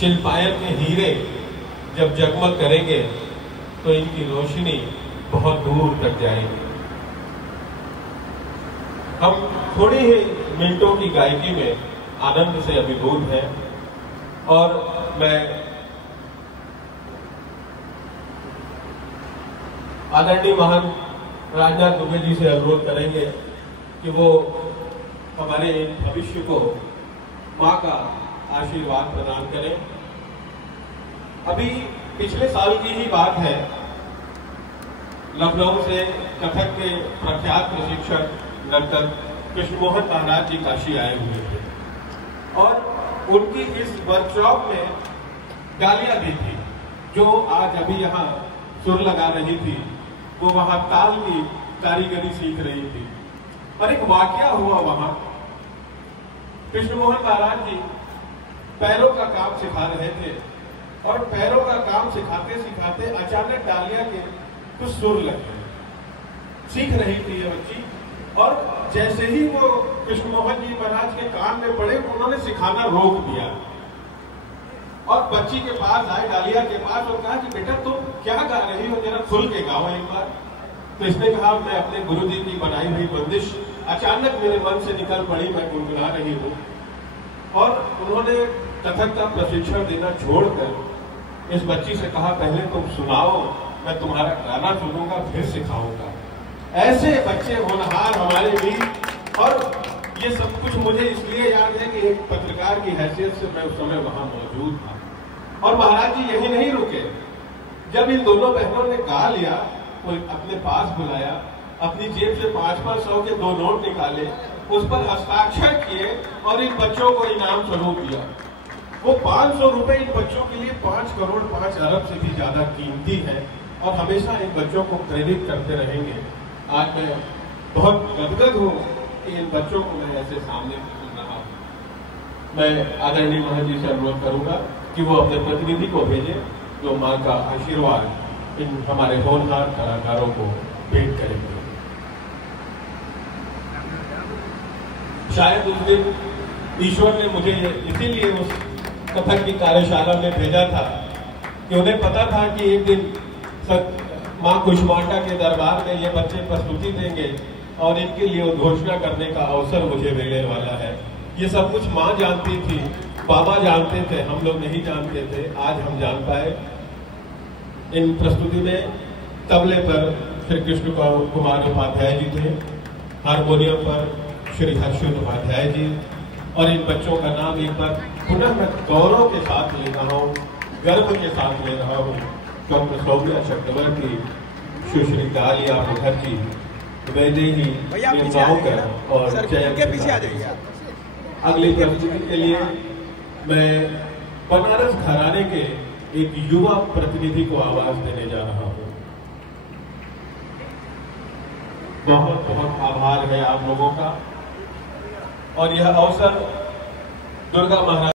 शिल्पायल के हीरे जब जगमग करेंगे तो इनकी रोशनी बहुत दूर तक जाएगी। हम थोड़ी ही मिनटों की गायकी में आनंद से अभिभूत हैं और मैं आदरणीय महान राजनाथ दुबे जी से अनुरोध करेंगे कि वो हमारे भविष्य को मां का आशीर्वाद प्रदान करें। अभी पिछले साल की ही बात है, लखनऊ से कथक के प्रख्यात प्रशिक्षक डॉक्टर कृष्णमोहन महाराज जी काशी आए हुए थे और उनकी इस वर्कशॉप में डालिया भी थी जो आज अभी यहाँ सुर लगा रही थी, वो वहां ताल की कारीगरी सीख रही थी। और एक वाकया हुआ वहां, कृष्णमोहन महाराज जी पैरों का काम सिखा रहे थे और पैरों का काम सिखाते सिखाते अचानक डालिया के कुछ सुर लगे। सीख रही थी ये बच्ची और जैसे ही वो कृष्णमोहन जी महाराज के कान में पड़े उन्होंने सिखाना रोक दिया और बच्ची के पास आए, डालिया के पास, और कहा कि बेटा तुम क्या गा रही हो, जरा खुल के गाओ एक बार। तो इसने कहा मैं अपने गुरु जी की बनाई हुई बंदिश अचानक मेरे मन से निकल पड़ी, मैं गुनगुना रही हूँ। और उन्होंने कथक का प्रशिक्षण देना छोड़कर इस बच्ची से कहा पहले तुम सुनाओ, मैं तुम्हारा गाना सुनूंगा फिर सिखाऊंगा। ऐसे बच्चे होनहार हमारे बीच। और ये सब कुछ मुझे इसलिए याद है कि एक पत्रकार की हैसियत से मैं उस समय वहां मौजूद था। और महाराज जी यही नहीं रुके, जब इन दोनों बहनों ने गा लिया तो अपने पास बुलाया, अपनी जेब से 500 के 2 नोट निकाले, उस पर हस्ताक्षर किए और इन बच्चों को इनाम स्वरूप दिया। वो 500 रुपए इन बच्चों के लिए 5 करोड़ 5 अरब से भी ज्यादा कीमती है और हमेशा इन बच्चों को प्रेरित करते रहेंगे। आज मैं बहुत गदगद हूँ कि इन बच्चों को मैं ऐसे सामने सुन रहा हूँ। मैं आदरणीय महाराज जी से अनुरोध करूंगा कि वो अपने प्रतिनिधि को भेजे जो मां का आशीर्वाद इन हमारे होनहार कलाकारों को भेंट करेंगे। शायद उस दिन ईश्वर ने मुझे इसीलिए उस कथक की कार्यशाला में भेजा था कि उन्हें पता था कि एक दिन मां कुष्मांडा के दरबार में ये बच्चे प्रस्तुति देंगे और इनके लिए उद्घोषणा करने का अवसर मुझे मिलने वाला है। ये सब कुछ मां जानती थी, बाबा जानते थे, हम लोग नहीं जानते थे। आज हम जान पाए। इन प्रस्तुति में तबले पर श्री कृष्ण कुमार उपाध्याय जी थे, हारमोनियम पर श्री हर्षित उपाध्याय जी, और इन बच्चों का नाम एक बार पुनः मैं गौरव के साथ ले रहा हूँ, गर्व के साथ ले रहा हूँ। डॉक्टर सौम्या चक्रवर्ती, सुश्री डालिया मुखर्जी, वैदेही निर्माणकर और जय। अगली प्रस्तुति के लिए मैं बनारस घराने के एक युवा प्रतिनिधि को आवाज देने जा रहा हूँ। बहुत बहुत आभार है आप लोगों का। और यह अवसर दुर्गा महाराज